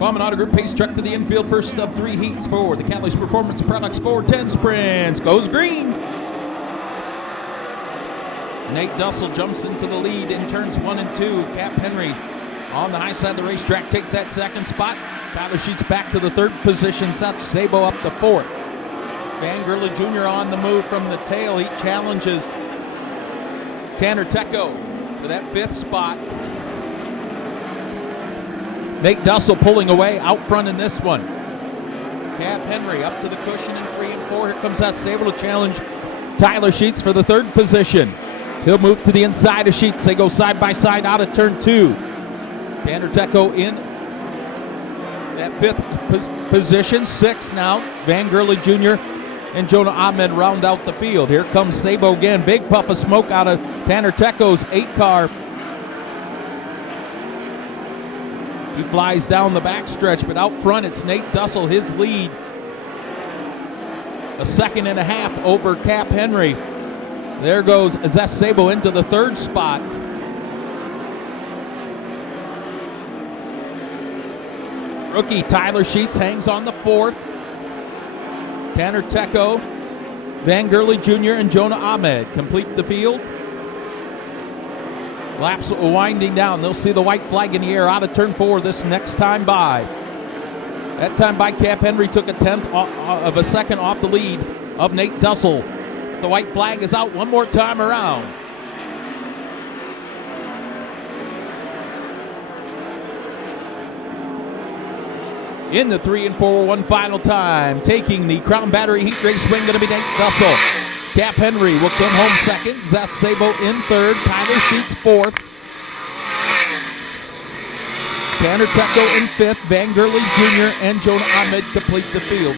Common Auto Group pace truck to the infield, first of 3 heats for the Catalyst Performance Products 410 Sprints. Goes green. Nate Dussel jumps into the lead in turns 1 and 2. Cap Henry on the high side of the racetrack takes that second spot. Tyler Sheets back to the 3rd position. Seth Sabo up to 4th. Van Gurley Jr. on the move from the tail. He challenges Tanner Tecco for that 5th spot. Nate Dussel pulling away out front in this one. Cap Henry up to the cushion in 3 and 4. Here comes Seth Sabo to challenge Tyler Sheets for the 3rd position. He'll move to the inside of Sheets. They go side by side out of turn 2. Tanner Tecco in that 5th position. 6 now. Van Gurley Jr. and Jonah Ahmed round out the field. Here comes Sabo again. Big puff of smoke out of Tanner Tecco's 8 car. He flies down the backstretch, but out front it's Nate Dussel, his lead. A 2.5 over Cap Henry. There goes Seth Sabo into the 3rd spot. Rookie Tyler Sheets hangs on the 4th. Tanner Tecco, Van Gurley Jr. and Jonah Ahmed complete the field. Laps winding down. They'll see the white flag in the air out of turn 4 this next time by. That time by Cap Henry took a 10th of a second off the lead of Nate Dussel. The white flag is out one more time around. In the 3 and 4, one final time. Taking the Crown Battery Heat Race win, going to be Nate Dussel. Cap Henry will come home 2nd. Seth Sabo in 3rd. Tyler Sheets 4th. Tanner Tecco in 5th. Van Gurley Jr. and Jonah Ahmed complete the field.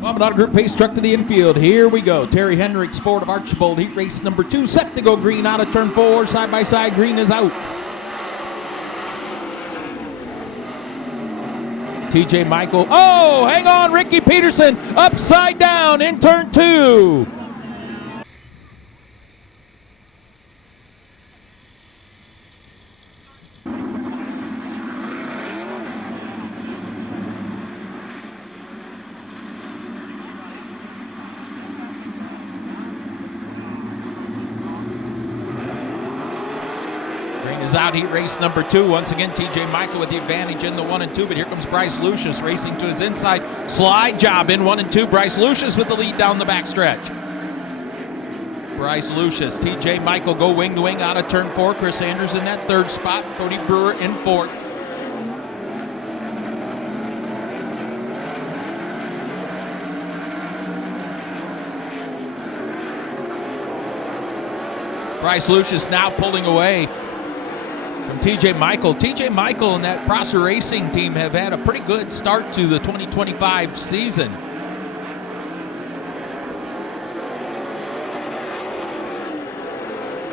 Common Auto Group pace truck to the infield. Here we go. Terry Hendricks, Ford of Archbold, heat race number 2, set to go green out of turn 4. Side by side, green is out. TJ Michael. Oh, hang on, Ricky Peterson upside down in turn 2. Is out, heat race number 2. Once again, TJ Michael with the advantage in the 1 and 2, but here comes Bryce Lucius racing to his inside. Slide job in 1 and 2. Bryce Lucius with the lead down the backstretch. Bryce Lucius, TJ Michael go wing to wing out of turn 4. Chris Andrews in that 3rd spot. Cody Brewer in 4th. Bryce Lucius now pulling away from TJ Michael. TJ Michael and that Prosser Racing team have had a pretty good start to the 2025 season.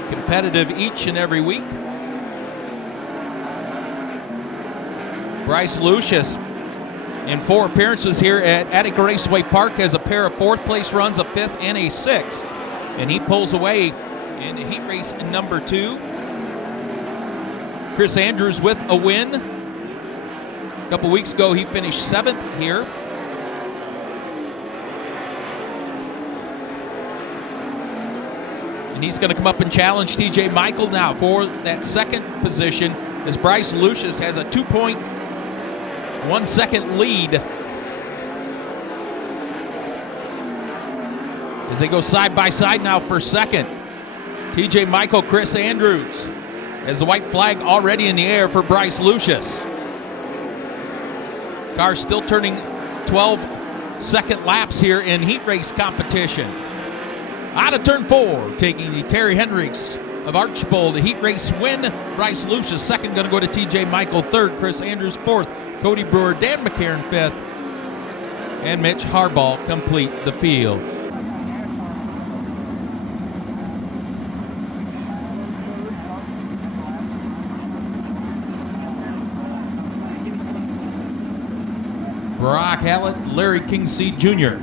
Competitive each and every week. Bryce Lucius in 4 appearances here at Attica Raceway Park has a pair of 4th place runs, a 5th and a 6th. And he pulls away in heat race number 2. Chris Andrews with a win. A couple weeks ago, he finished 7th here. And he's going to come up and challenge TJ Michael now for that 2nd position, as Bryce Lucius has a 2.1 second lead. As they go side by side now for 2nd. TJ Michael, Chris Andrews. As the white flag already in the air for Bryce Lucius. Car still turning 12-second laps here in heat race competition. Out of turn 4, taking the Terry Hendricks of Archbold, the heat race win. Bryce Lucius 2nd, going to go to TJ Michael 3rd. Chris Andrews 4th. Cody Brewer, Dan McCarron 5th. And Mitch Harbaugh complete the field. Brock Hallett, Larry Kingseed Jr.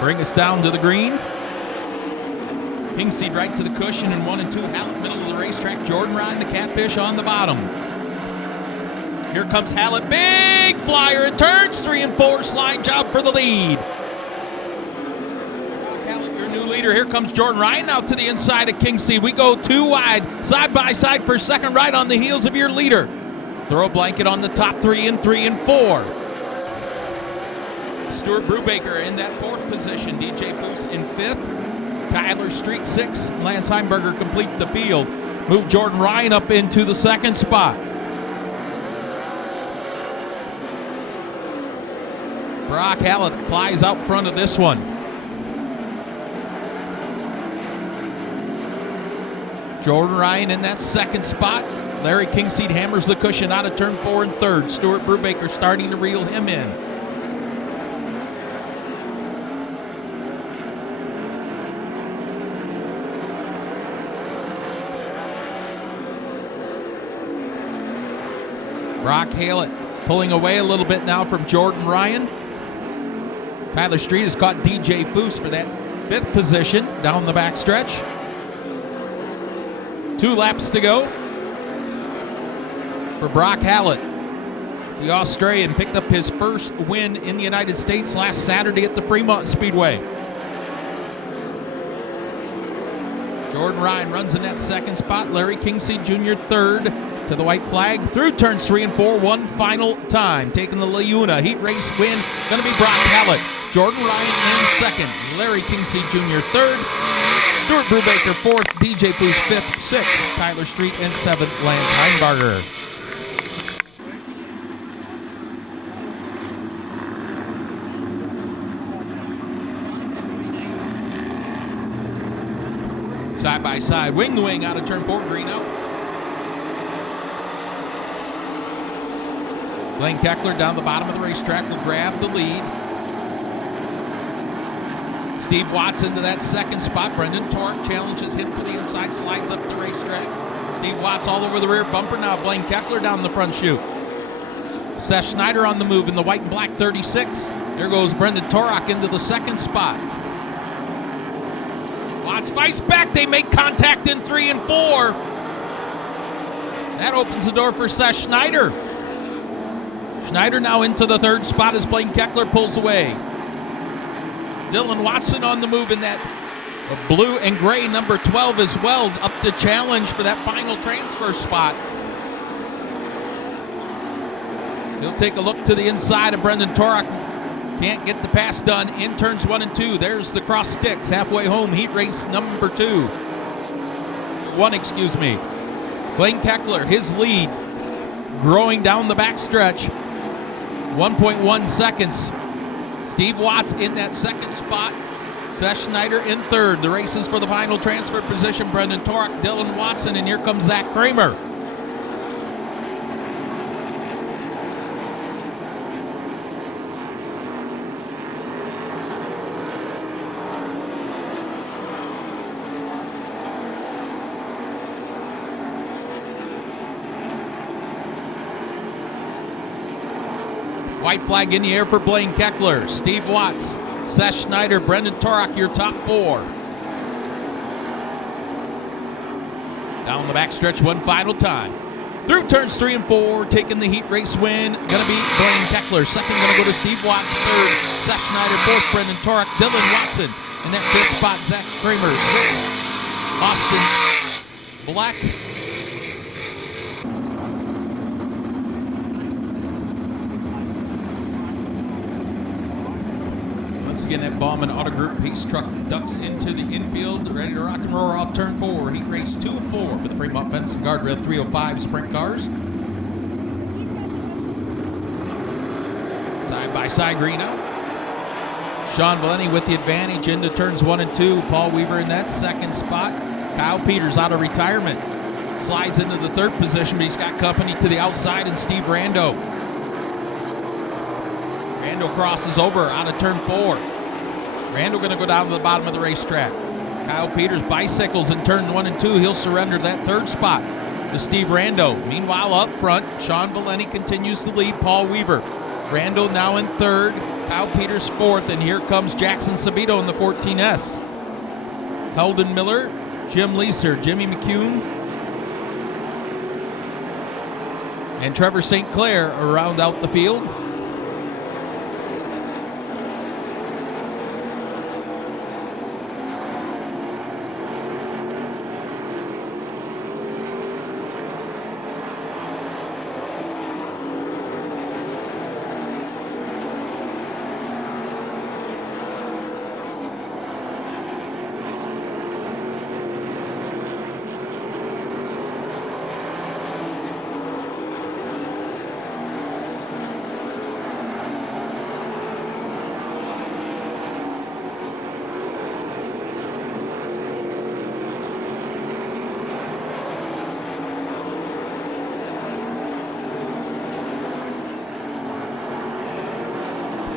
Bring us down to the green. Kingseed right to the cushion in 1 and 2. Hallett middle of the racetrack. Jordan Ryan, the Catfish on the bottom. Here comes Hallett. Big flyer. It turns 3 and 4. Slide job for the lead. Hallett, your new leader. Here comes Jordan Ryan out to the inside of Kingseed. We go 2 wide. Side by side for second, right on the heels of your leader. Throw a blanket on the top 3 and 3 and 4. Stuart Brubaker in that 4th position. DJ Foose in 5th. Tyler Street 6th. Lance Heimberger complete the field. Move Jordan Ryan up into the 2nd spot. Brock Hallett flies out front of this one. Jordan Ryan in that 2nd spot. Larry Kingseed hammers the cushion out of turn 4 and 3rd. Stuart Brubaker starting to reel him in. Brock Hallett pulling away a little bit now from Jordan Ryan. Tyler Street has caught DJ Foose for that 5th position down the backstretch. 2 laps to go for Brock Hallett. The Australian picked up his first win in the United States last Saturday at the Fremont Speedway. Jordan Ryan runs in that 2nd spot. Larry Kingseed Jr. 3rd. To the white flag, through turns 3 and 4, one final time. Taking the Leuna heat race win, going to be Brock Hallett. Jordan Ryan in 2nd, Larry Kingseed Jr. 3rd, Stuart Brubaker 4th, DJ Foose 5th, 6th, Tyler Street, and 7th, Lance Heimberger. Side by side, wing to wing out of turn 4, green out. Blaine Keckler down the bottom of the racetrack will grab the lead. Steve Watts into that 2nd spot. Brendan Tork challenges him to the inside, slides up the racetrack. Steve Watts all over the rear bumper. Now Blaine Keckler down the front chute. Seth Schneider on the move in the white and black 36. There goes Brendan Torok into the 2nd spot. Watts fights back. They make contact in 3 and 4. That opens the door for Seth Schneider. Schneider now into the 3rd spot as Blaine Keckler pulls away. Dylan Watson on the move in that blue and gray number 12 as well, up to challenge for that final transfer spot. He'll take a look to the inside of Brendan Torok. Can't get the pass done in turns 1 and 2. There's the cross sticks halfway home, heat race number 1, excuse me. Blaine Keckler, his lead growing down the backstretch. 1.1 seconds. Steve Watts in that 2nd spot. Seth Schneider in 3rd. The race is for the final transfer position. Brendan Torok, Dylan Watson, and here comes Zach Kramer. White flag in the air for Blaine Keckler. Steve Watts, Seth Schneider, Brendan Torok, your top 4. Down the backstretch one final time. Through turns 3 and 4, taking the heat race win. Going to be Blaine Keckler. 2nd going to go to Steve Watts. 3rd, Seth Schneider. 4th, Brendan Torok. Dylan Watson. In that 5th spot, Zach Kramer. 6th, Austin Black. Once again, that Bauman Auto Group Pace Truck ducks into the infield, ready to rock and roll off turn 4. Heat race 2 of 4 for the Fremont Fence and Guardrail 305 sprint cars. Side by side, green out. Sean Valenti with the advantage into turns 1 and 2. Paul Weaver in that 2nd spot. Kyle Peters out of retirement. Slides into the 3rd position, but he's got company to the outside, and Steve Rando. Rando crosses over out of turn 4. Rando going to go down to the bottom of the racetrack. Kyle Peters bicycles in turn 1 and 2. He'll surrender that 3rd spot to Steve Rando. Meanwhile, up front, Sean Valenti continues to lead Paul Weaver. Rando now in 3rd. Kyle Peters 4th, and here comes Jackson Sabito in the 14S. Heldon Miller, Jim Leeser, Jimmy McCune, and Trevor St. Clair round out the field.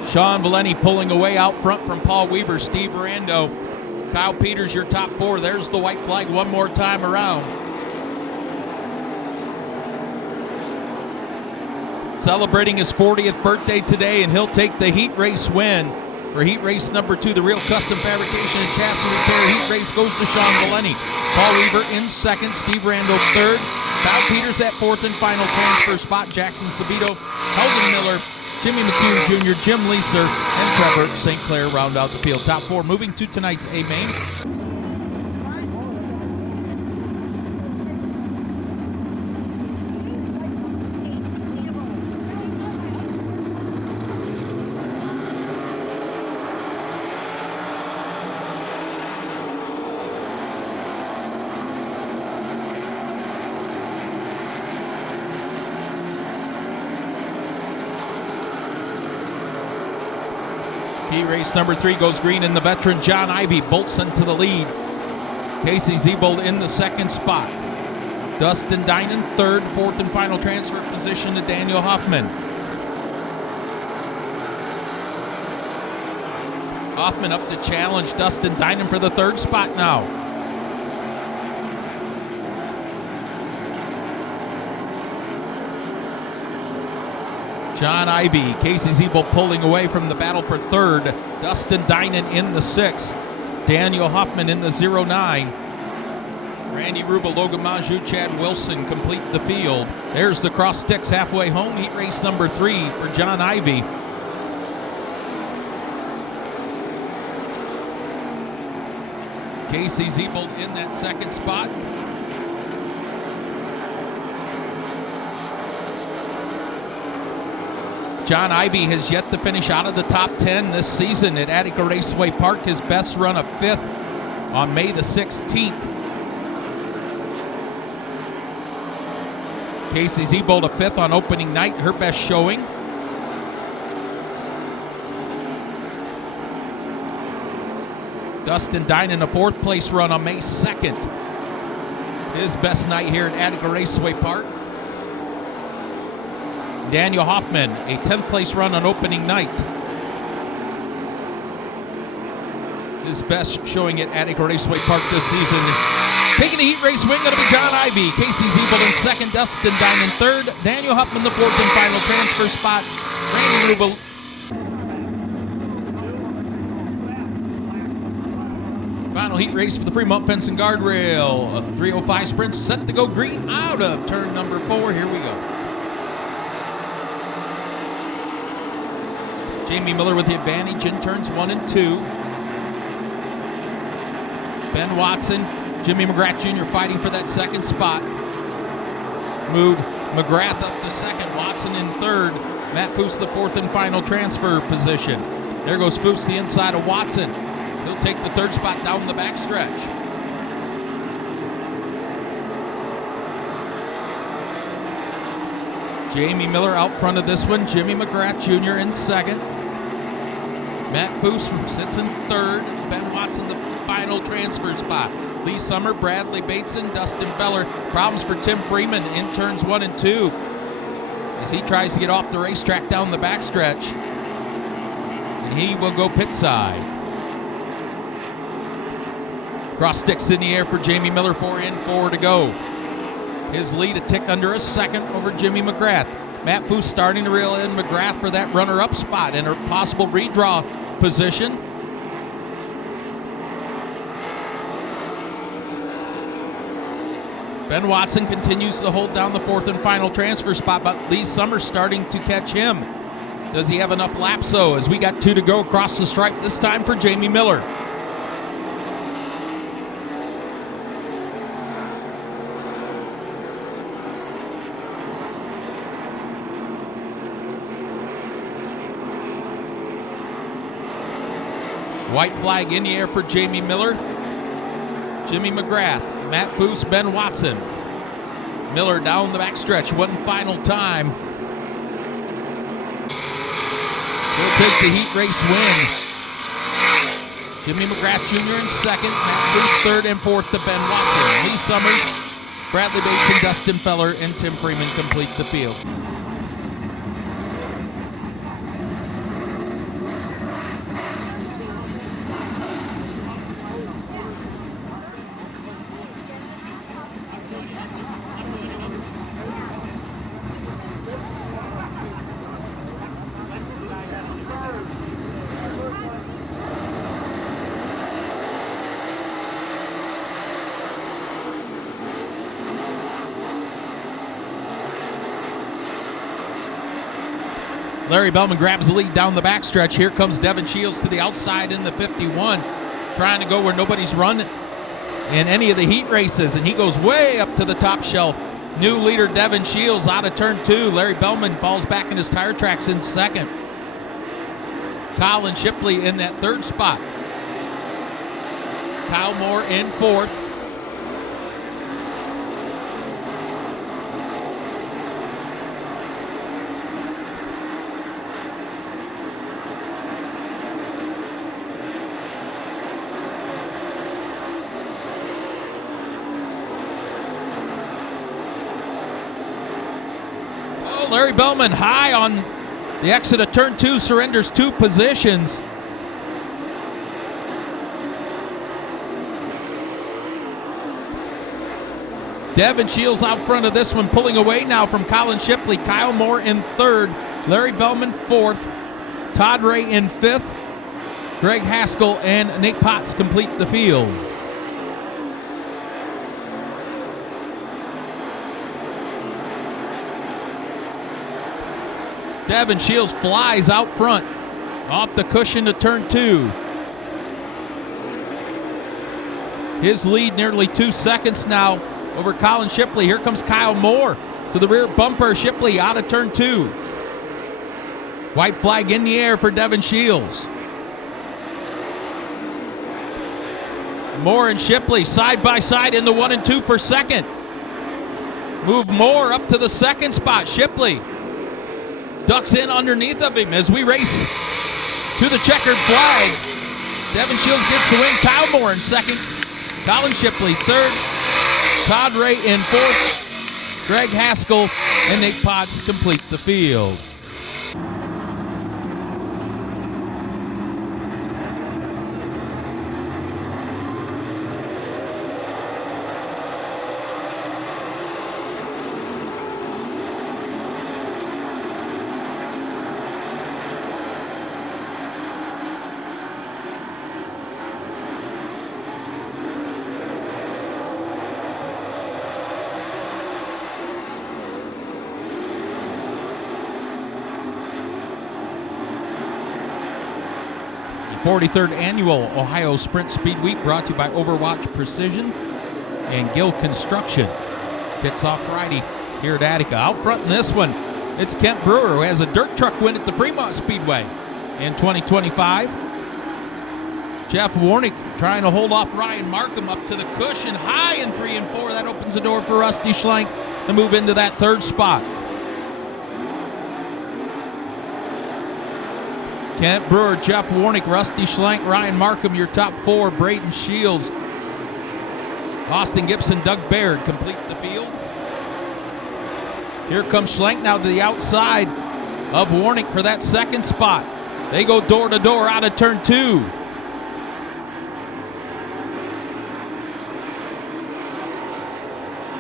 Sean Valenti pulling away out front from Paul Weaver, Steve Rando, Kyle Peters, your top four. There's the white flag one more time around. Celebrating his 40th birthday today, and he'll take the heat race win for heat race number 2, the Real Custom Fabrication and Chassis Repair heat race goes to Sean Valenti. Paul Weaver in second, Steve Rando third, Kyle Peters at fourth and final transfer spot, Jackson Sabito, Heldon Miller, Jimmy McCune Jr., Jim Leeser, and Trevor St. Clair round out the field. Top four moving to tonight's A-Main. Heat race number 3 goes green, and the veteran John Ivey bolts into the lead. Casey Zebold in the second spot. Dustin Dinan third, fourth and final transfer position to Daniel Hoffman. Hoffman up to challenge Dustin Dinan for the third spot now. John Ivey, Casey Zebold pulling away from the battle for third. Dustin Dinan in the 6. Daniel Hoffman in the 09. Randy Ruba, Logan Maju, Chad Wilson complete the field. There's the cross sticks halfway home. Heat race number 3 for John Ivey. Casey Zebold in that second spot. John Ivey has yet to finish out of the top 10 this season at Attica Raceway Park. His best run of 5th on May the 16th. Casey Zebold a 5th on opening night, her best showing. Dustin Dinan a 4th place run on May 2nd. His best night here at Attica Raceway Park. Daniel Hoffman, a 10th place run on opening night. His best showing at Attica Raceway Park this season. Taking the heat race win, going to be John Ivey. Casey Zebold in second, Dustin Dinan third, Daniel Hoffman the 4th and final transfer spot. Randy Ruba. Final heat race for the Fremont Fence and Guardrail. A 305 sprint set to go green out of turn number 4. Here we go. Jamie Miller with the advantage in turns 1 and 2. Ben Watson, Jimmy McGrath Jr. fighting for that second spot. Move McGrath up to second, Watson in third. Matt Foose the 4th and final transfer position. There goes Foose the inside of Watson. He'll take the 3rd spot down the backstretch. Jamie Miller out front of this one. Jimmy McGrath Jr. in second. Matt Foose sits in third. Ben Watson the final transfer spot. Lee Summer, Bradley Bateson, Dustin Feller. Problems for Tim Freeman in turns 1 and 2 as he tries to get off the racetrack down the backstretch. And he will go pit side. Cross sticks in the air for Jamie Miller, 4 in, 4 to go. His lead a tick under a second over Jimmy McGrath. Matt Foose starting to reel in McGrath for that runner-up spot and a possible redraw position. Ben Watson continues to hold down the fourth and final transfer spot, but Lee Summers starting to catch him. Does he have enough laps, though, as we got 2 to go across the stripe, this time for Jamie Miller. White flag in the air for Jamie Miller. Jimmy McGrath, Matt Foose, Ben Watson. Miller down the backstretch one final time. He'll take the heat race win. Jimmy McGrath Jr. in second, Matt Foose third, and fourth to Ben Watson. Lee Summers, Bradley Bates, and Dustin Feller and Tim Freeman complete the field. Larry Bellman grabs the lead down the backstretch. Here comes Devin Shields to the outside in the 51, trying to go where nobody's run in any of the heat races, and he goes way up to the top shelf. New leader Devin Shields out of turn 2. Larry Bellman falls back in his tire tracks in second. Colin Shipley in that third spot. Kyle Moore in fourth. Larry Bellman high on the exit of turn 2, surrenders 2 positions. Devin Shields out front of this one, pulling away now from Colin Shipley. Kyle Moore in third, Larry Bellman fourth, Todd Ray in fifth, Greg Haskell and Nate Potts complete the field. Devin Shields flies out front, off the cushion to turn 2. His lead nearly 2 seconds now over Colin Shipley. Here comes Kyle Moore to the rear bumper. Shipley out of turn 2. White flag in the air for Devin Shields. Moore and Shipley side by side in the 1 and 2 for second. Move Moore up to the second spot. Shipley ducks in underneath of him as we race to the checkered flag. Devin Shields gets the win. Kyle Moore in second. Colin Shipley third. Todd Ray in fourth. Greg Haskell and Nate Potts complete the field. The 43rd Annual Ohio Sprint Speed Week brought to you by Overwatch Precision and Gill Construction. Kicks off Friday here at Attica. Out front in this one, it's Kent Brewer, who has a dirt truck win at the Fremont Speedway in 2025. Jeff Warnick trying to hold off Ryan Markham up to the cushion, high in 3 and 4. That opens the door for Rusty Schlenk to move into that third spot. Kent Brewer, Jeff Warnick, Rusty Schlenk, Ryan Markham, your top 4. Braden Shields, Austin Gibson, Doug Baird complete the field. Here comes Schlenk now to the outside of Warnick for that second spot. They go door to door out of turn 2.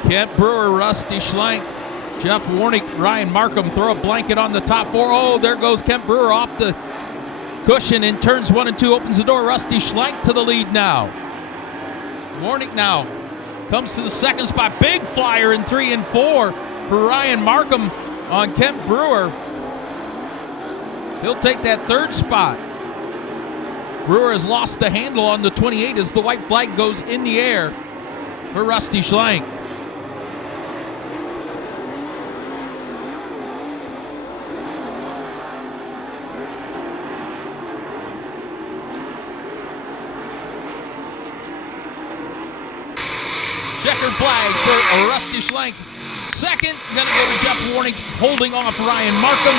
Kent Brewer, Rusty Schlenk, Jeff Warnick, Ryan Markham throw a blanket on the top 4. Oh, there goes Kent Brewer off the cushion in turns 1 and 2, opens the door. Rusty Schlenk to the lead now. Warnick now comes to the second spot. Big flyer in 3 and 4 for Ryan Markham on Kent Brewer. He'll take that third spot. Brewer has lost the handle on the 28 as the white flag goes in the air for Rusty Schlenk. Checkered flag for Rusty Schlenk. Second, going to go to Jeff Warnick, holding off Ryan Markham.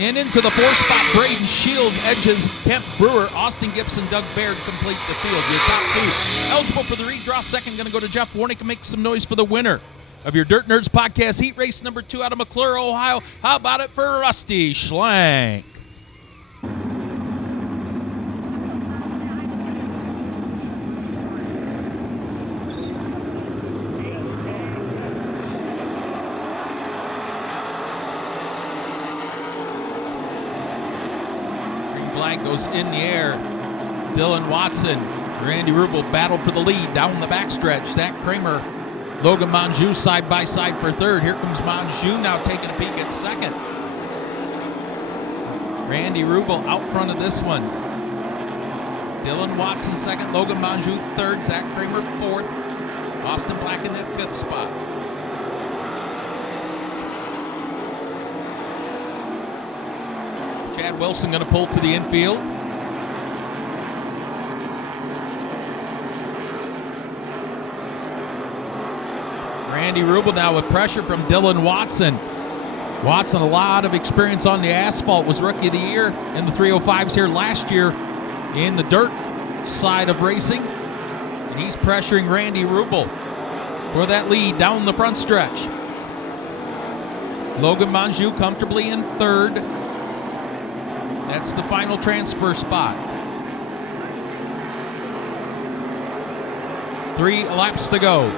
And into the 4th spot, Braden Shields edges Kent Brewer. Austin Gibson, Doug Baird complete the field. Your top 2 eligible for the redraw. Second, going to go to Jeff Warnick and make some noise for the winner of your Dirt Nerds podcast heat race number 2 out of McClure, Ohio. How about it for Rusty Schlenk? Flag goes in the air. Dylan Watson, Randy Rubel battled for the lead down the backstretch. Zach Kramer, Logan Monjou side by side for third. Here comes Monjou now taking a peek at second. Randy Rubel out front of this one. Dylan Watson second, Logan Monjou third, Zach Kramer fourth. Austin Black in that 5th spot. Chad Wilson going to pull to the infield. Randy Rubel now with pressure from Dylan Watson. Watson, a lot of experience on the asphalt, was Rookie of the Year in the 305s here last year in the dirt side of racing. And he's pressuring Randy Rubel for that lead down the front stretch. Logan Monjou comfortably in third. That's the final transfer spot. 3 laps to go.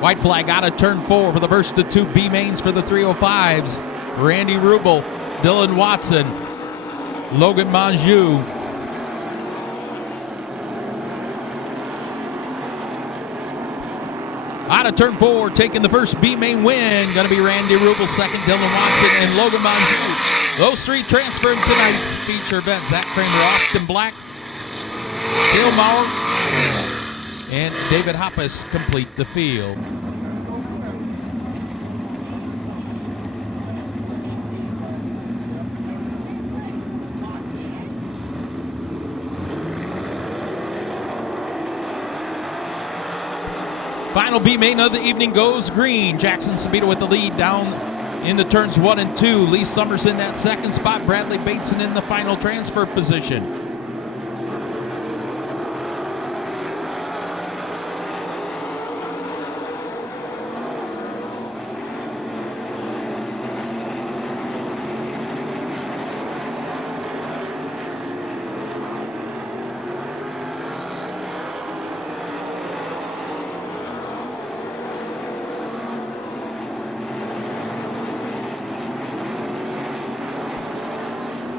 White flag out of turn 4 for the first of 2 B mains for the 305s. Randy Rubel, Dylan Watson, Logan Monjou. Out of turn 4, taking the first B main win. Going to be Randy Rubel, second, Dylan Watson, and Logan Monjou. Those 3 transfer in tonight's feature event. Zach Kramer, Austin Black, Dale Maurer, and David Hoppus complete the field. Final B main of the evening goes green. Jackson Sabito with the lead down in the turns 1 and 2. Lee Summers in that 2nd spot. Bradley Bateson in the final transfer position.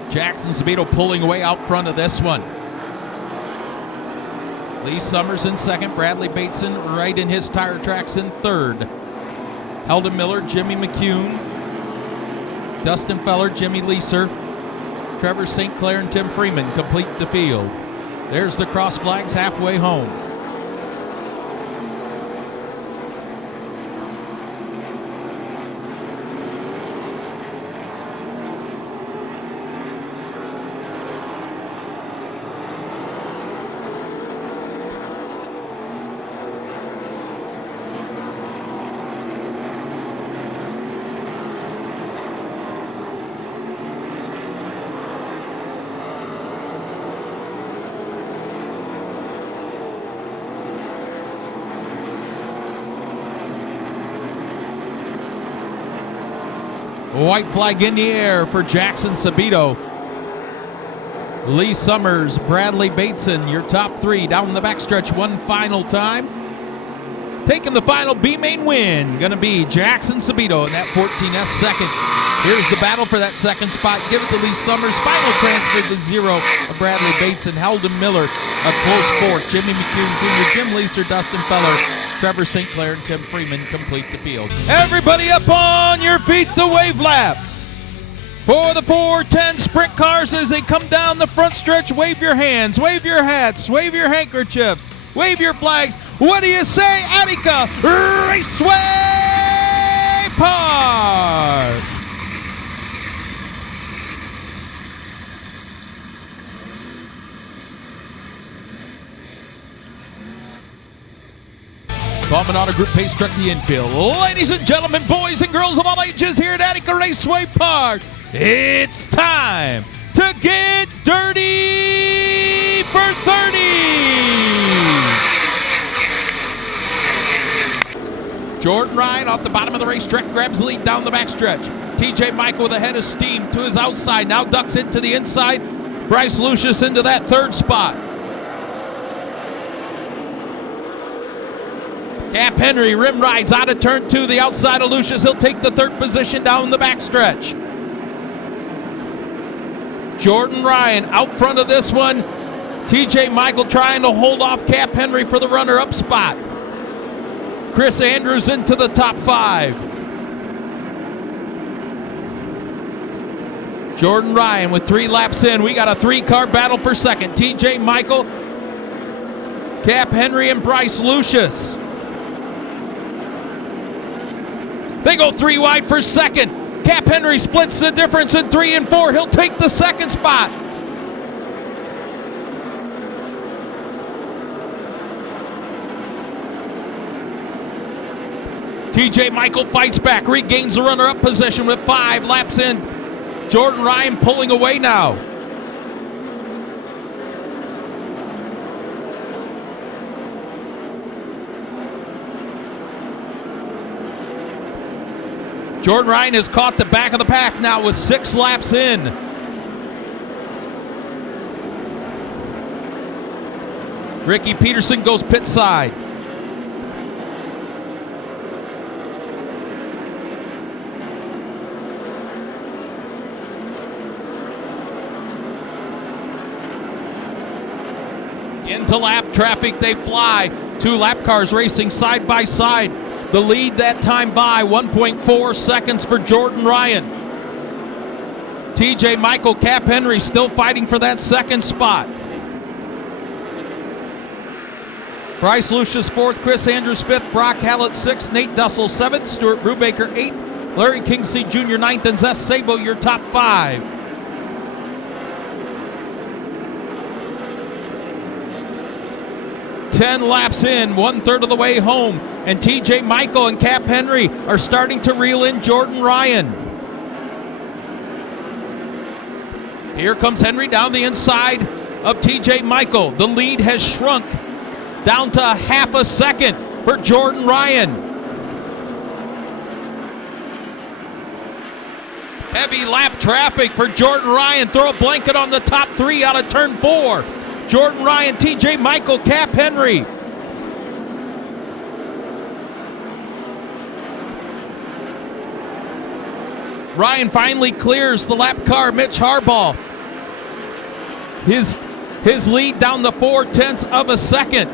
Jackson Sabito pulling away out front of this one. Lee Summers in second. Bradley Bateson right in his tire tracks in third. Heldon Miller, Jimmy McCune, Dustin Feller, Jimmy Leeser, Trevor St. Clair, and Tim Freeman complete the field. There's the cross flags halfway home. White flag in the air for Jackson Sabito. Lee Summers, Bradley Bateson, your top three down the backstretch one final time. Taking the final B-main win, going to be Jackson Sabito in that 14S second. Here's the battle for that second spot. Give it to Lee Summers. Final transfer to 0 of Bradley Bateson. Heldon Miller, a close fourth. Jimmy McCune Jr., Jim Leeser, Dustin Feller, Trevor St. Clair, and Tim Freeman complete the field. Everybody up on your feet, the wave lap. For the 410 sprint cars as they come down the front stretch, wave your hands, wave your hats, wave your handkerchiefs, wave your flags. What do you say, Attica Raceway Park? Bowman Auto Group Pace Truck the infield. Ladies and gentlemen, boys and girls of all ages here at Attica Raceway Park, it's time to get dirty for 30. Jordan Ryan off the bottom of the racetrack grabs the lead down the backstretch. TJ Michael with a head of steam to his outside. Now ducks into the inside. Bryce Lucius into that third spot. Cap Henry rim rides out of turn 2, the outside of Lucius. He'll take the third position down the backstretch. Jordan Ryan out front of this one. TJ Michael trying to hold off Cap Henry for the runner-up spot. Chris Andrews into the top 5. Jordan Ryan with 3 laps in. We got a 3-car battle for second. TJ Michael, Cap Henry, and Bryce Lucius. They go 3 wide for second. Cap Henry splits the difference in 3 and 4. He'll take the second spot. TJ Michael fights back, regains the runner-up position with 5 laps in. Jordan Ryan pulling away now. Jordan Ryan has caught the back of the pack now with 6 laps in. Ricky Peterson goes pit side. Into lap traffic they fly. 2 lap cars racing side by side. The lead that time by 1.4 seconds for Jordan Ryan. TJ Michael, Cap Henry still fighting for that second spot. Bryce Lucius 4th, Chris Andrews 5th, Brock Hallett 6th, Nate Dussel 7th, Stuart Brubaker 8th, Larry Kingsley Jr. 9th, and Zess Sabo your top 5. Ten laps in, 1/3 of the way home, and TJ Michael and Cap Henry are starting to reel in Jordan Ryan. Here comes Henry down the inside of TJ Michael. The lead has shrunk down to half a second for Jordan Ryan. Heavy lap traffic for Jordan Ryan. Throw a blanket on the top 3 out of turn 4. Jordan Ryan, TJ Michael, Cap Henry. Ryan finally clears the lap car, Mitch Harbaugh. His lead down to 0.4 of a second.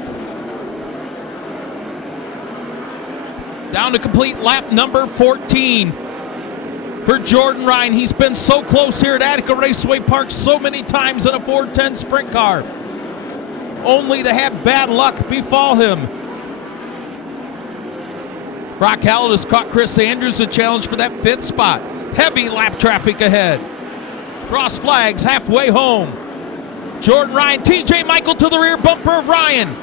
Down to complete lap number 14 for Jordan Ryan. He's been so close here at Attica Raceway Park so many times in a 410 sprint car, only to have bad luck befall him. Brock Hallett has caught Chris Andrews a challenge for that 5th spot. Heavy lap traffic ahead. Cross flags halfway home. Jordan Ryan, TJ Michael to the rear bumper of Ryan.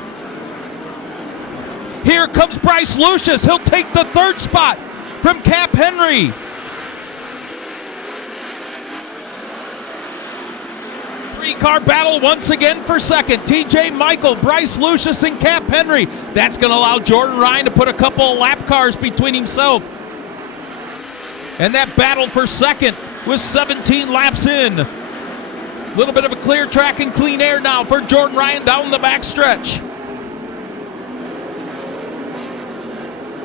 Here comes Bryce Lucius. He'll take the 3rd spot from Cap Henry. Three-car battle once again for second. TJ Michael, Bryce Lucius, and Cap Henry. That's going to allow Jordan Ryan to put a couple of lap cars between himself and that battle for second with 17 laps in. Little bit of a clear track and clean air now for Jordan Ryan down the backstretch.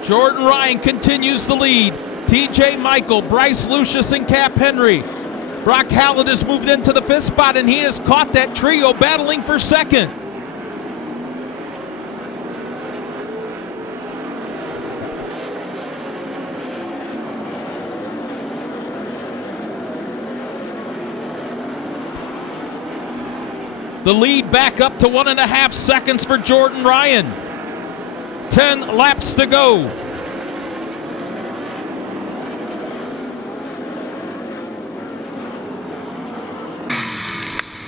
Jordan Ryan continues the lead. TJ Michael, Bryce Lucius, and Cap Henry. Brock Hallett has moved into the 5th spot, and he has caught that trio battling for 2nd. The lead back up to 1.5 seconds for Jordan Ryan. 10 laps to go.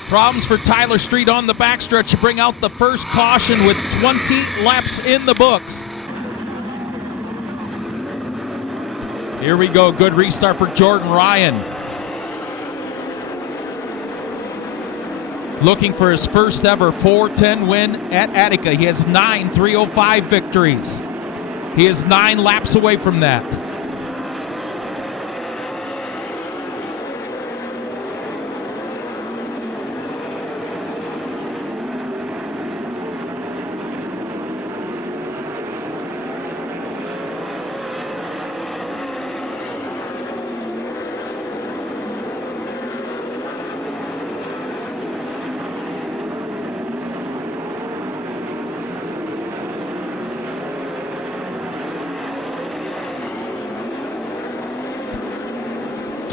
Problems for Tyler Street on the backstretch to bring out the first caution with 20 laps in the books. Here we go, good restart for Jordan Ryan. Looking for his first ever 410 win at Attica. He has 9 305 victories. He is 9 laps away from that.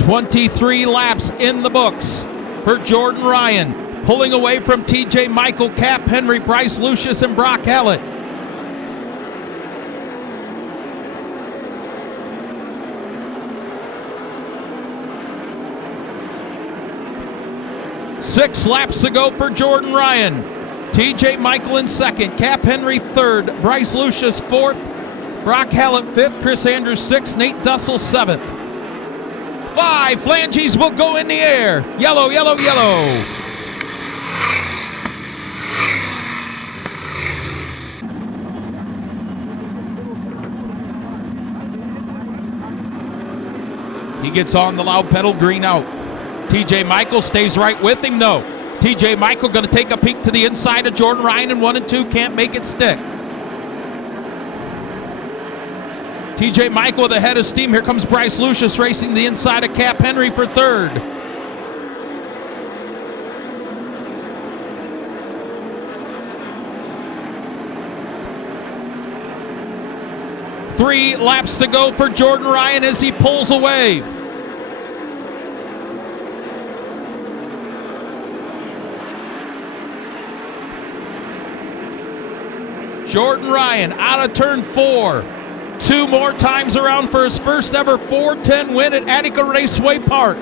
"23 laps in the books for Jordan Ryan, pulling away from TJ Michael, Cap Henry, Bryce Lucius, and Brock Hallett. Six laps to go for Jordan Ryan. TJ Michael in 2nd, Cap Henry 3rd, Bryce Lucius 4th, Brock Hallett 5th, Chris Andrews 6th, Nate Dussel 7th. 5 flanges will go in the air. Yellow, yellow, yellow. He gets on the loud pedal, green out. TJ Michael stays right with him though. TJ Michael going to take a peek to the inside of Jordan Ryan in 1 and 2, can't make it stick. TJ Michael with a head of steam. Here comes Bryce Lucius racing the inside of Cap Henry for 3rd. Three laps to go for Jordan Ryan as he pulls away. Jordan Ryan out of turn 4. 2 more times around for his first ever 410 win at Attica Raceway Park.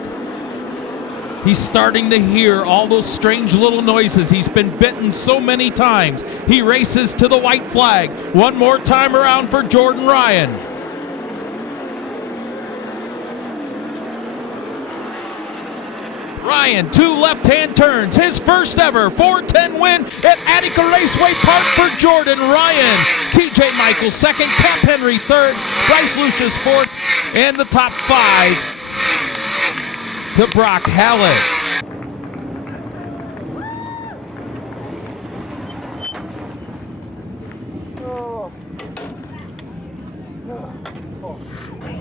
He's starting to hear all those strange little noises. He's been bitten so many times. He races to the white flag. 1 more time around for Jordan Ryan. Ryan, 2 left-hand turns. His first ever 410 win at Attica Raceway Park for Jordan Ryan. TJ Michael 2nd, Cap Henry 3rd, Bryce Lucius 4th, and the top 5 to Brock Hallett.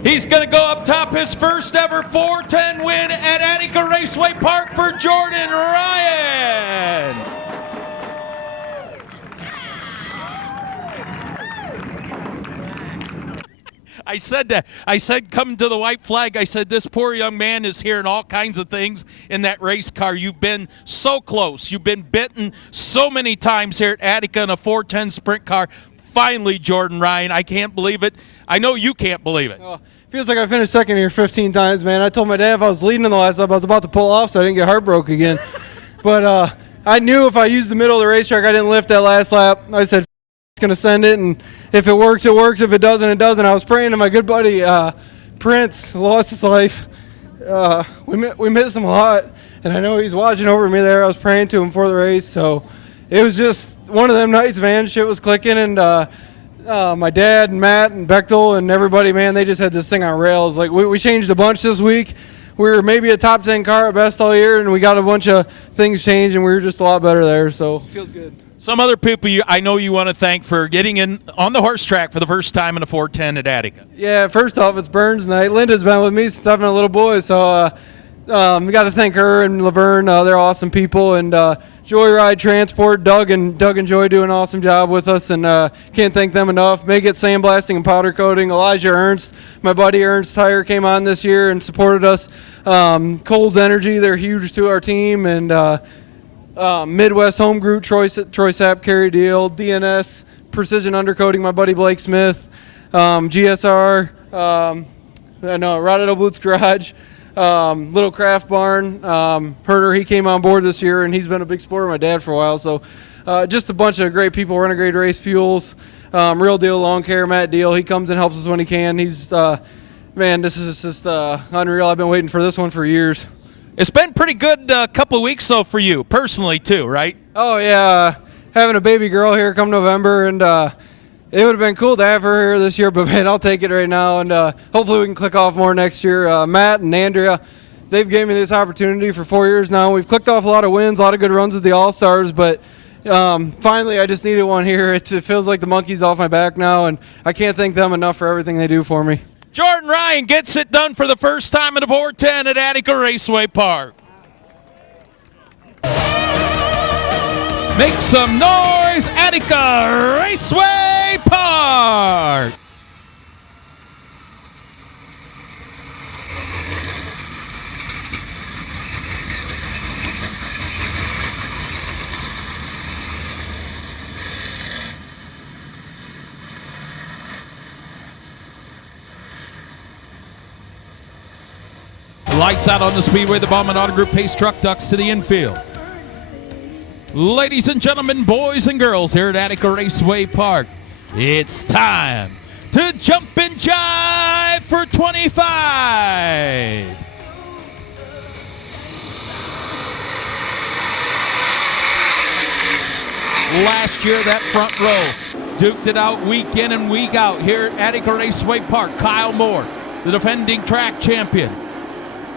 He's going to go up top, his first ever 410 win at Attica Raceway Park for Jordan Ryan. I said coming to the white flag, I said this poor young man is hearing all kinds of things in that race car. You've been so close. You've been bitten so many times here at Attica in a 410 sprint car. Finally, Jordan Ryan, I can't believe it. I know you can't believe it. Feels like I finished second here 15 times, man. I told my dad if I was leading in the last lap, I was about to pull off so I didn't get heartbroken again. But I knew if I used the middle of the racetrack, I didn't lift that last lap. I said, it's going to send it, and if it works, it works. If it doesn't, it doesn't. I was praying to my good buddy Prince, who lost his life. We miss him a lot, and I know he's watching over me there. I was praying to him for the race, so it was just one of them nights, man. Shit was clicking, and my dad and Matt and Bechtel and everybody, man, they just had this thing on rails. Like, we changed a bunch this week. we were maybe a top 10 car at best all year, and we got a bunch of things changed, and we were just a lot better there. So feels good. Some other people I know you want to thank for getting in on the horse track for the first time in a 410 at Attica. Yeah, first off, it's Burns night. Linda's been with me since I've been a little boy, so we got to thank her and Laverne. They're awesome people. And Joyride Transport, Doug and Joy do an awesome job with us, and can't thank them enough. Make It Sandblasting and Powder Coating. Elijah Ernst, my buddy Ernst Tire, came on this year and supported us. Coles Energy, they're huge to our team. And Midwest Home Group, Troy Sapp, Carey Deal, DNS, Precision Undercoating, my buddy Blake Smith, GSR, Rodado Boots Garage, Little Craft Barn, Herder, he came on board this year, and he's been a big supporter of my dad for a while. So just a bunch of great people. Renegade Race Fuels, Real Deal Lawn Care, Matt Deal, he comes and helps us when he can. He's, man, this is just unreal. I've been waiting for this one for years. It's been pretty good couple of weeks, though, for you personally, too, right? Oh, yeah. Having a baby girl here come November, and it would have been cool to have her here this year, but, man, I'll take it right now, and hopefully we can click off more next year. Matt and Andrea, they've given me this opportunity for 4 years now. We've clicked off a lot of wins, a lot of good runs with the All-Stars, but finally I just needed one here. It feels like the monkey's off my back now, and I can't thank them enough for everything they do for me. Jordan Ryan gets it done for the first time in a 410 at Attica Raceway Park. Make some noise, Attica Raceway Park! Lights out on the speedway. The Bauman Auto Group Pace Truck ducks to the infield. Ladies and gentlemen, boys and girls here at Attica Raceway Park, it's time to jump and jive for 25. Last year, that front row duked it out week in and week out here at Attica Raceway Park. Kyle Moore, the defending track champion,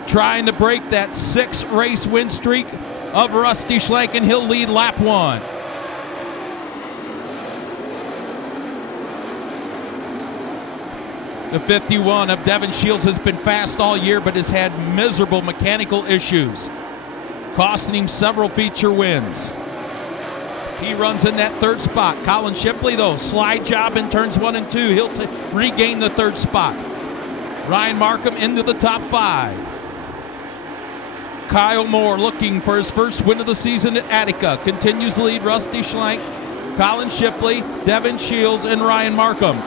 trying to break that 6-race win streak of Rusty Schlenk, and he'll lead lap 1. The 51 of Devin Shields has been fast all year, but has had miserable mechanical issues, costing him several feature wins. He runs in that 3rd spot. Colin Shipley, though, slide job in turns 1 and 2. He'll regain the 3rd spot. Ryan Markham into the top 5. Kyle Moore looking for his first win of the season at Attica. Continues to lead Rusty Schlenk, Colin Shipley, Devin Shields, and Ryan Markham.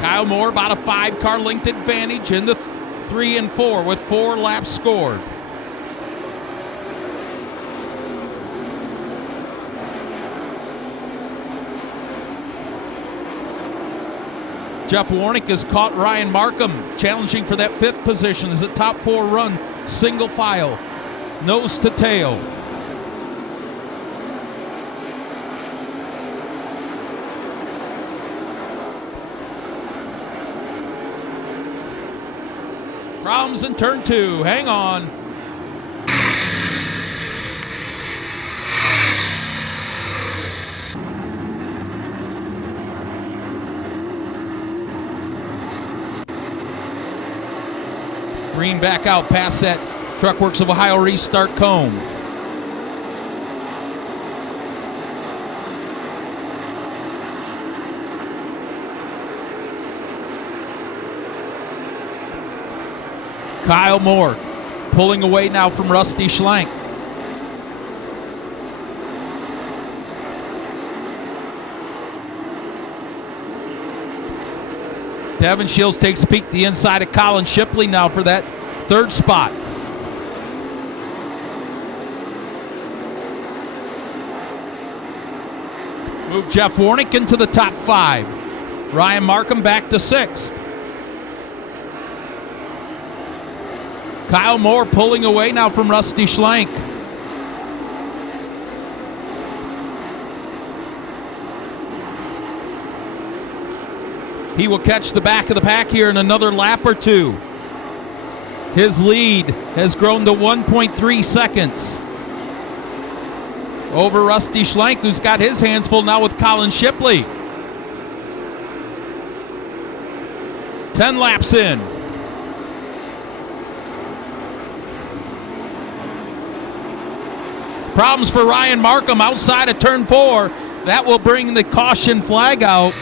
Kyle Moore about a 5-car length advantage in the 3 and 4 with 4 laps scored. Jeff Warnick has caught Ryan Markham challenging for that 5th position as the top 4 run single file, nose to tail. Problems in turn 2. Hang on. Green back out past that Truckworks of Ohio restart cone. Kyle Moore pulling away now from Rusty Schlenk. Devin Shields takes a peek to the inside of Colin Shipley now for that 3rd spot. Move Jeff Warnick into the top 5. Ryan Markham back to 6th. Kyle Moore pulling away now from Rusty Schlenk. He will catch the back of the pack here in another lap or two. His lead has grown to 1.3 seconds over Rusty Schlenk, who's got his hands full now with Colin Shipley. 10 laps in. Problems for Ryan Markham outside of turn 4. That will bring the caution flag out.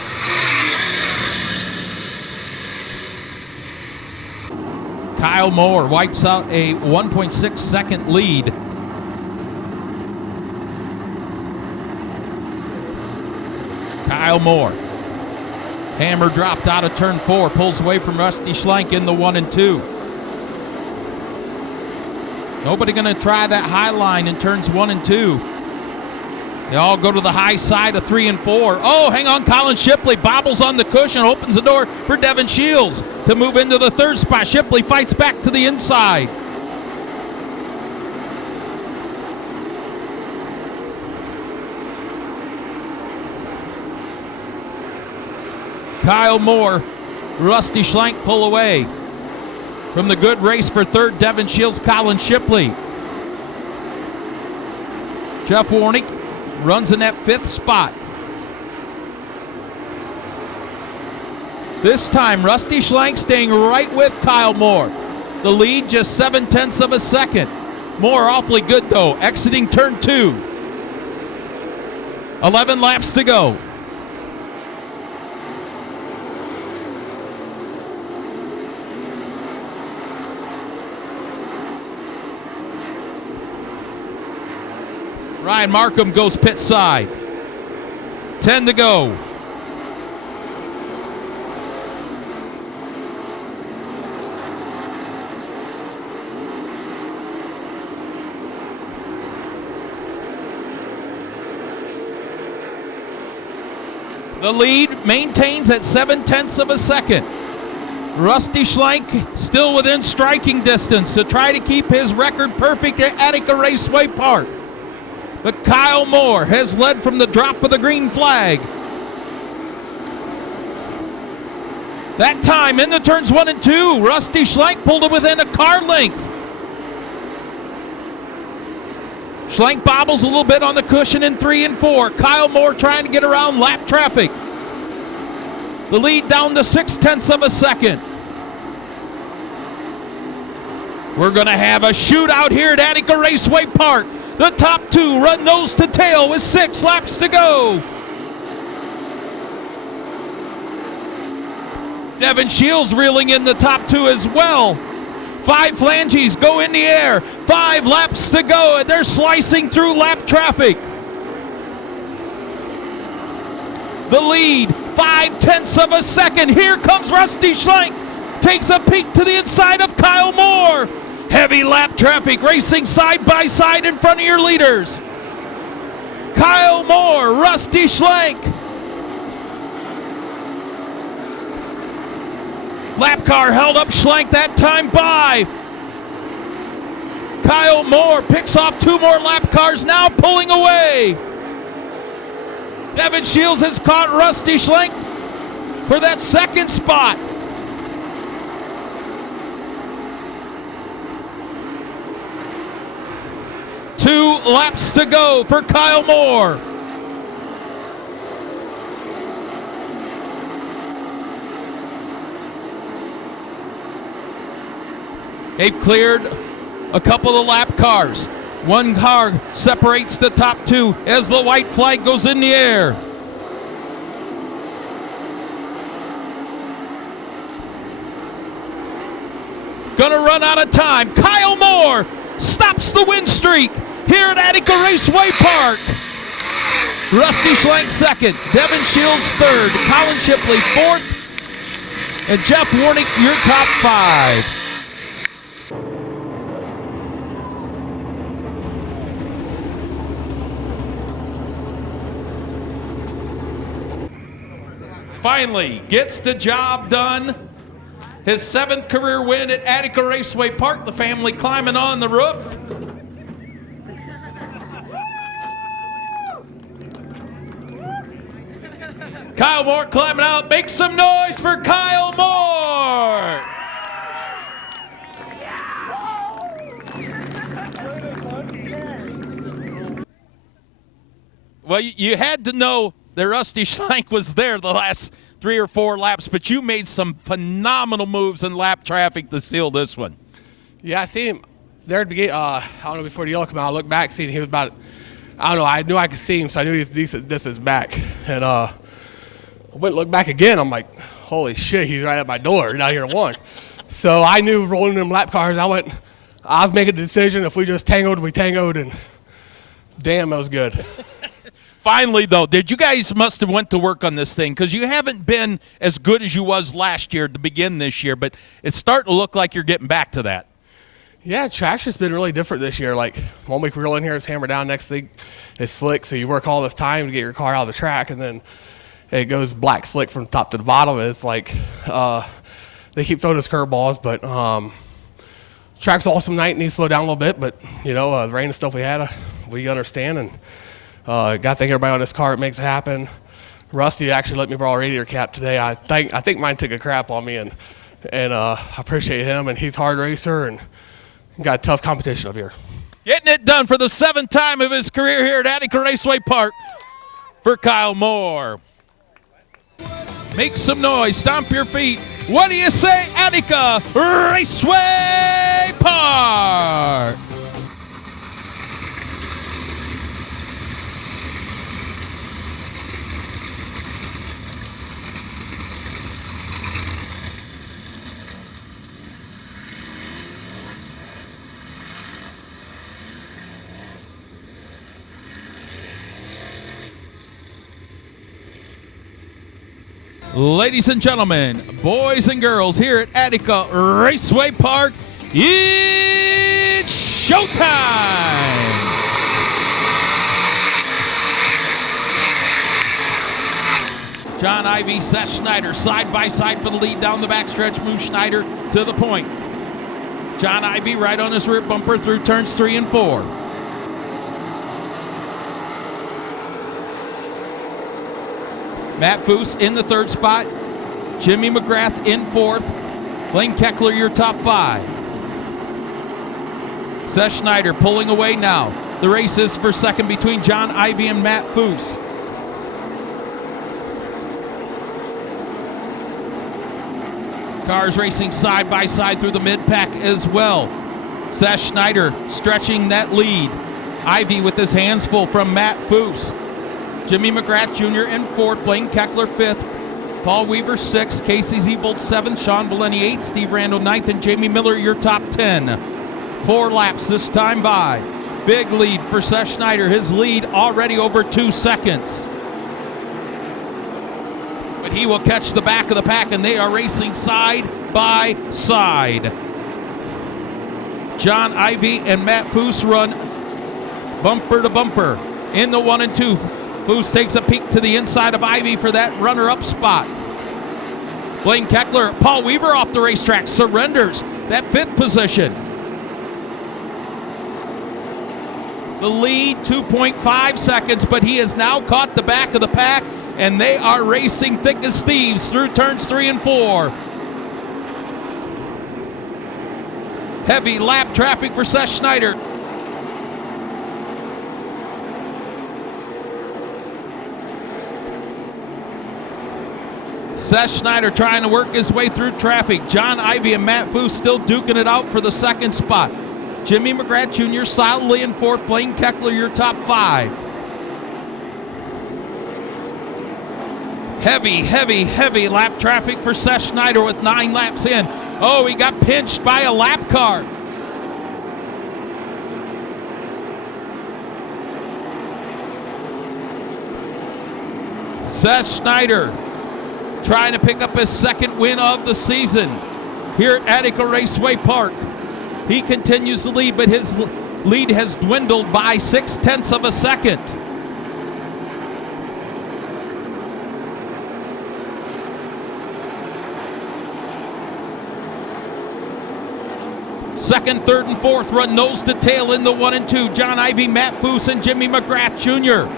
Kyle Moore wipes out a 1.6 second lead. Kyle Moore. Hammer dropped out of turn 4, pulls away from Rusty Schlenk in the 1 and 2. Nobody going to try that high line in turns 1 and 2. They all go to the high side of 3 and 4. Oh, hang on, Colin Shipley bobbles on the cushion, opens the door for Devin Shields to move into the 3rd spot. Shipley fights back to the inside. Kyle Moore, Rusty Schlenk pull away from the good race for 3rd, Devin Shields, Colin Shipley. Jeff Warnick runs in that 5th spot. This time, Rusty Schlenk staying right with Kyle Moore. The lead just 0.7 of a second. Moore awfully good though, exiting turn 2. 11 laps to go. Ryan Markham goes pit side. 10 to go. The lead maintains at 0.7 of a second. Rusty Schlenk still within striking distance to try to keep his record perfect at Attica Raceway Park. But Kyle Moore has led from the drop of the green flag. That time in the turns 1 and 2, Rusty Schlenk pulled it within a car length. Schlenk bobbles a little bit on the cushion in 3 and 4. Kyle Moore trying to get around lap traffic. The lead down to 0.6 of a second. We're going to have a shootout here at Attica Raceway Park. The top 2 run nose to tail with 6 laps to go. Devin Shields reeling in the top 2 as well. 5 flanges go in the air. 5 laps to go, and they're slicing through lap traffic. The lead, 0.5 of a second. Here comes Rusty Schlenk. Takes a peek to the inside of Kyle Moore. Heavy lap traffic racing side by side in front of your leaders. Kyle Moore, Rusty Schlenk. Lap car held up Schlenk that time by. Kyle Moore picks off 2 more lap cars, now pulling away. Devin Shields has caught Rusty Schlenk for that 2nd spot. Two laps to go for Kyle Moore. They've cleared a couple of lap cars. 1 car separates the top 2 as the white flag goes in the air. Gonna run out of time. Kyle Moore stops the win streak here at Attica Raceway Park. Rusty Schlenk 2nd, Devin Shields 3rd, Colin Shipley 4th, and Jeff Warnick your top 5. Finally gets the job done. His 7th career win at Attica Raceway Park. The family climbing on the roof. Kyle Moore climbing out. Make some noise for Kyle Moore. Well, you had to know that Rusty Schlank was there the last 3 or 4 laps, but you made some phenomenal moves in lap traffic to seal this one. Yeah, I see him there at the beginning. I don't know, before the yellow came out, I looked back, seeing he was about, I don't know, I knew I could see him, so I knew he was decent distance back. And I went and looked back again. I'm like, holy shit, he's right at my door, down here at 1. So I knew rolling them lap cars, I was making the decision, if we just tangoed, we tangoed, and damn, that was good. Finally, though, you guys must have went to work on this thing, because you haven't been as good as you was last year to begin this year, but it's starting to look like you're getting back to that. Yeah, traction's been really different this year. Like, 1 week we roll in here, it's hammer down. Next week, it's slick. So you work all this time to get your car out of the track, and then it goes black slick from top to the bottom. It's like they keep throwing us curveballs, but track's awesome night. Needs to slow down a little bit, but, you know, the rain and stuff we had, we understand. And got to thank everybody on this car. It makes it happen. Rusty actually let me borrow a radiator cap today. I think mine took a crap on me, and I appreciate him. And he's a hard racer and got a tough competition up here. Getting it done for the 7th time of his career here at Attica Raceway Park for Kyle Moore. Make some noise, stomp your feet. What do you say, Attica Raceway Park? Ladies and gentlemen, boys and girls, here at Attica Raceway Park, it's showtime! John Ivy, Seth Schneider, side by side for the lead down the backstretch. Moves Schneider to the point. John Ivy right on his rear bumper through turns 3 and 4. Matt Foose in the 3rd spot. Jimmy McGrath in 4th. Blaine Keckler, your top 5. Seth Schneider pulling away now. The race is for 2nd between John Ivy and Matt Foose. Cars racing side by side through the mid-pack as well. Seth Schneider stretching that lead. Ivy with his hands full from Matt Foose. Jimmy McGrath Jr. in 4th, Blaine Keckler 5th, Paul Weaver 6th, Casey Zebold 7th, Sean Valeni 8th, Steve Randall 9th, and Jamie Miller your top 10. 4 laps this time by. Big lead for Seth Schneider. His lead already over 2 seconds. But he will catch the back of the pack, and they are racing side by side. John Ivy and Matt Foose run bumper to bumper in the 1 and 2. Foose takes a peek to the inside of Ivy for that runner-up spot. Blaine Keckler, Paul Weaver off the racetrack, surrenders that 5th position. The lead, 2.5 seconds, but he has now caught the back of the pack, and they are racing thick as thieves through turns 3 and 4. Heavy lap traffic for Seth Schneider. Seth Schneider trying to work his way through traffic. John Ivy and Matt Foose still duking it out for the 2nd spot. Jimmy McGrath Jr. solidly in 4th. Blaine Keckler, your top 5. Heavy lap traffic for Seth Schneider with 9 laps in. Oh, he got pinched by a lap car. Seth Schneider trying to pick up his 2nd win of the season here at Attica Raceway Park. He continues to lead, but his lead has dwindled by 0.6 of a second. Second, 3rd, and 4th run nose to tail in the 1 and 2. John Ivy, Matt Foose, and Jimmy McGrath Jr.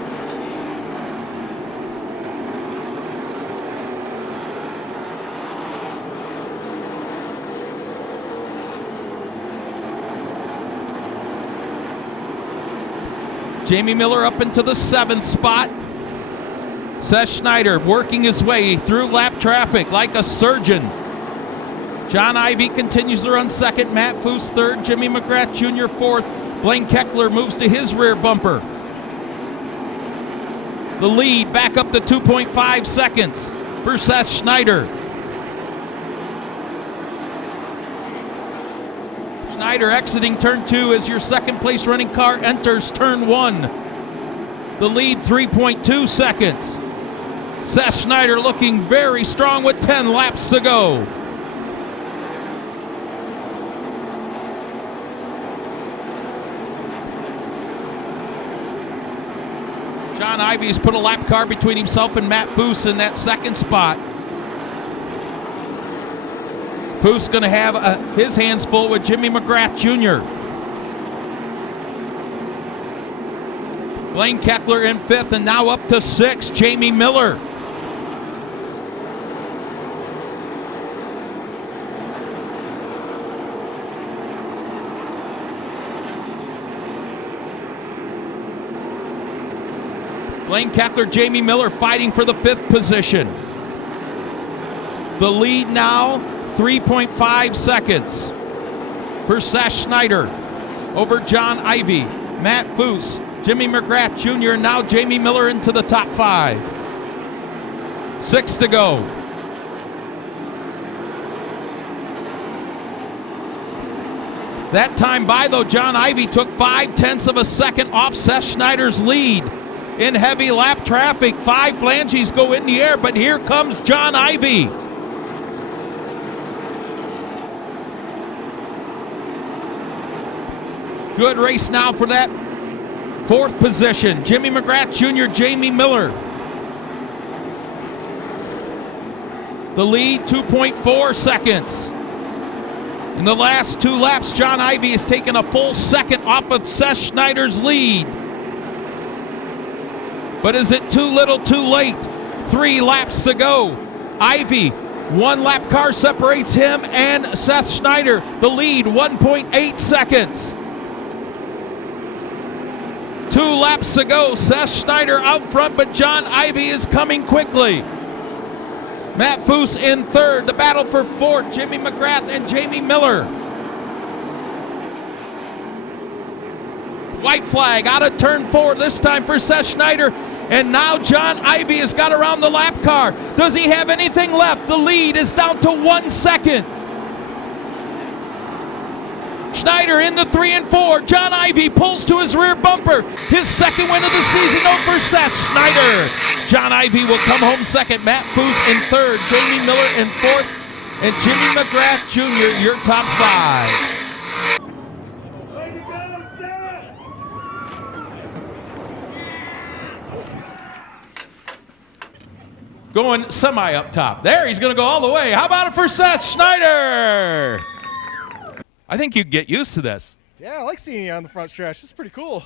Jamie Miller up into the 7th spot. Seth Schneider working his way through lap traffic like a surgeon. John Ivy continues to run 2nd. Matt Foose 3rd. Jimmy McGrath Jr. 4th. Blaine Keckler moves to his rear bumper. The lead back up to 2.5 seconds for Seth Schneider. Schneider exiting turn 2 as your 2nd place running car enters turn 1. The lead 3.2 seconds. Seth Schneider looking very strong with 10 laps to go. John Ivy's put a lap car between himself and Matt Foose in that 2nd spot. Foose going to have his hands full with Jimmy McGrath Jr. Blaine Keckler in 5th, and now up to 6th, Jamie Miller. Blaine Keckler, Jamie Miller fighting for the 5th position. The lead now 3.5 seconds for Seth Schneider over John Ivy, Matt Foose, Jimmy McGrath Jr., and now Jamie Miller into the top 5. 6 to go. That time by, though, John Ivy took 0.5 of a second off Seth Schneider's lead. In heavy lap traffic, 5 flanges go in the air, but here comes John Ivy. Good race now for that 4th position. Jimmy McGrath Jr., Jamie Miller. The lead, 2.4 seconds. In the last 2 laps, John Ivy has taken a full second off of Seth Schneider's lead. But is it too little, too late? 3 laps to go. Ivy, 1 lap car separates him and Seth Schneider. The lead, 1.8 seconds. 2 laps to go. Seth Schneider out front, but John Ivy is coming quickly. Matt Foose in 3rd. The battle for 4th, Jimmy McGrath and Jamie Miller. White flag out of turn 4, this time for Seth Schneider. And now John Ivy has got around the lap car. Does he have anything left? The lead is down to 1 second. Schneider in the 3 and 4. John Ivy pulls to his rear bumper. His 2nd win of the season over Seth Schneider. John Ivy will come home 2nd. Matt Foose in 3rd. Jamie Miller in 4th. And Jimmy McGrath Jr., your top 5. Going semi up top. There, he's going to go all the way. How about it for Seth Schneider? I think you'd get used to this. Yeah, I like seeing you on the front stretch. It's pretty cool.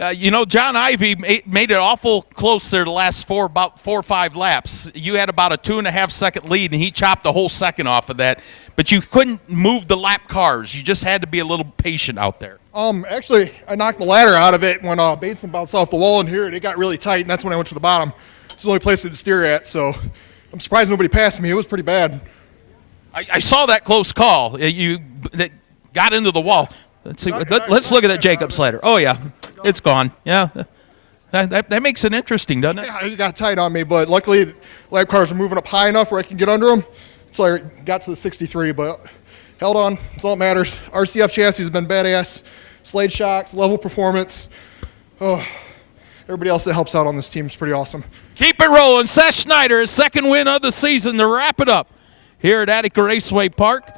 John Ivy made it awful close there the last about 4 or 5 laps. You had about a 2.5 second lead, and he chopped a whole second off of that. But you couldn't move the lap cars. You just had to be a little patient out there. Actually, I knocked the ladder out of it when Bateson bounced off the wall in here, and it got really tight, and that's when I went to the bottom. It's the only place to steer at, so I'm surprised nobody passed me. It was pretty bad. I saw that close call. That got into the wall. Let's see. Let's look at that Jacobs ladder. Oh yeah, it's gone. Yeah, that makes it interesting, doesn't it? Yeah, it got tight on me, but luckily the lap cars are moving up high enough where I can get under them. So I got to the 63, but held on. That's all that matters. RCF chassis has been badass. Slade shocks, level performance. Oh, everybody else that helps out on this team is pretty awesome. Keep it rolling. Seth Schneider, his 2nd win of the season to wrap it up here at Attica Raceway Park.